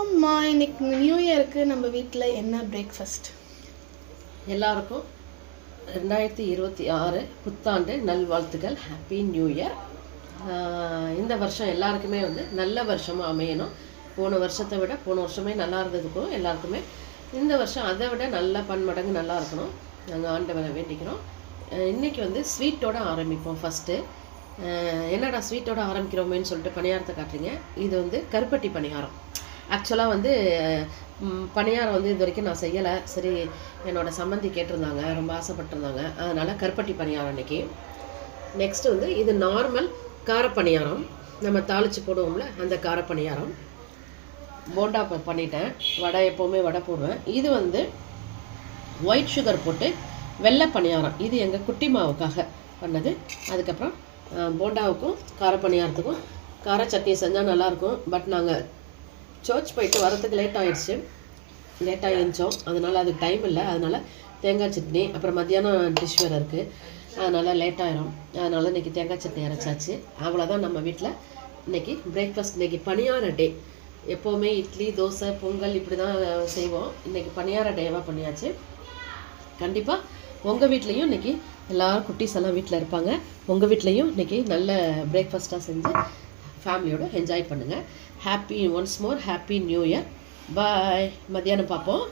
அம்மா இன்னைக்கு நியூ இயருக்கு நம்ம வீட்டில் என்ன பிரேக்ஃபாஸ்ட்? எல்லாருக்கும் 2026 புத்தாண்டு நல்வாழ்த்துக்கள். Happy New year. இந்த வருஷம் எல்லாருக்குமே நல்ல வருஷமாக அமையணும். போன வருஷத்தை விட போன வருஷமே நல்லா இருந்ததுக்கும் எல்லாருக்குமே இந்த வருஷம் அதை விட நல்லா பன்மடங்கு நல்லா இருக்கணும். நாங்கள் ஆண்டவரை வேண்டிக்கிறோம். இன்றைக்கி ஸ்வீட்டோடு ஆரம்பிப்போம். ஃபஸ்ட்டு என்னடா ஸ்வீட்டோடு ஆரம்பிக்கிறோமேன்னு சொல்லிட்டு பணியாரத்தை காட்டுறீங்க. இது கருப்பட்டி பணியாரம். ஆக்சுவலாக பணியாரம் இது வரைக்கும் நான் செய்யலை. சரி, என்னோடய சம்மந்தி கேட்டிருந்தாங்க, ரொம்ப ஆசைப்பட்டிருந்தாங்க. அதனால் கருப்பட்டி பணியாரம் இன்றைக்கி. நெக்ஸ்ட்டு இது நார்மல் காரப்பணியாரம், நம்ம தாளித்து போடுவோம்ல அந்த காரப்பணியாரம். போண்டா பண்ணிட்டேன். வடை எப்போவுமே வடை போடுவேன். இது ஒயிட் சுகர் போட்டு வெள்ளை பணியாரம். இது எங்கள் குட்டி மாவுக்காக பண்ணது. அதுக்கப்புறம் போண்டாவுக்கும் காரப்பணியாரத்துக்கும் கார சட்னி செஞ்சால் நல்லாயிருக்கும். பட் நாங்கள் சர்ச் போயிட்டு வரத்துக்கு லேட்டாக எழுந்தோம். அதனால் அதுக்கு டைம் இல்லை. அதனால் தேங்காய் சட்னி, அப்புறம் மத்தியானம் டிஷ் வேறு இருக்குது, அதனால் லேட்டாகிடும். அதனால் இன்றைக்கி தேங்காய் சட்னி அரைச்சாச்சு. அவ்வளோதான் நம்ம வீட்டில் இன்றைக்கி பிரேக்ஃபாஸ்ட். இன்றைக்கி பணியார டே. எப்போவுமே இட்லி, தோசை, பொங்கல் இப்படி தான் செய்வோம். இன்றைக்கி பணியார டேவாக பண்ணியாச்சு. கண்டிப்பாக உங்கள் வீட்லேயும் இன்றைக்கி எல்லோரும் குட்டீஸ் எல்லாம் வீட்டில் இருப்பாங்க. உங்கள் வீட்லேயும் இன்றைக்கி நல்ல பிரேக்ஃபாஸ்ட்டாக செஞ்சு ஃபேமிலியோடு என்ஜாய் பண்ணுங்கள். Happy once more happy New Year. Bye. மத்தியானம் பார்ப்போம்.